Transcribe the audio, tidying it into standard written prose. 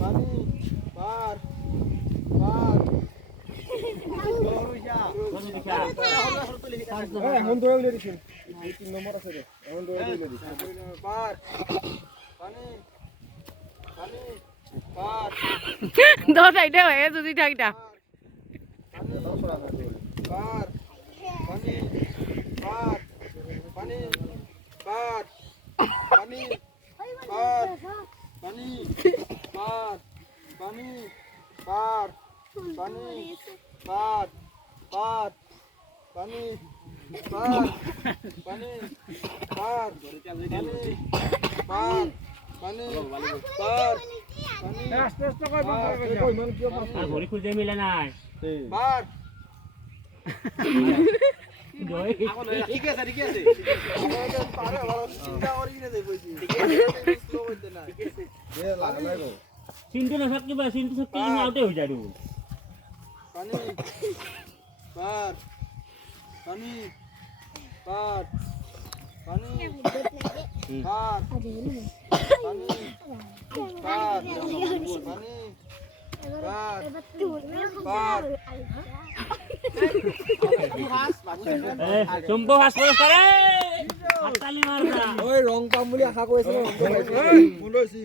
পানি পার পার এখন দৌড়ে উঠে দিছেন 3 নম্বর আছে রে এখন দৌড়ে উঠে দিছেন পার পানি পানি পার দশ আইটা হয়ে যদি থাকটা পার পানি পার পানি পার পানি পার পানি পার পানি পার পানি পার পার পানি পার পানি পার পানি পার পানি পার পানি আস্তে আস্তে কই মান কি আর ঘড়ি খুঁজে মিলে নাই পার ঠিক আছে পারে ভালো চিন্তা করি না যাই বইছি স্লো হইতে না এ লাগো চিন্তা না থাকতে বা চিন্তা থাকতে আউটে হয়ে যাবে পানি পার পানি পার পানি পার পানি পার পানি পার পার চম্পু হাস করে হাততালি মারবা ওই রং পাম বলি আশা কৰিছিলো মন লৈছি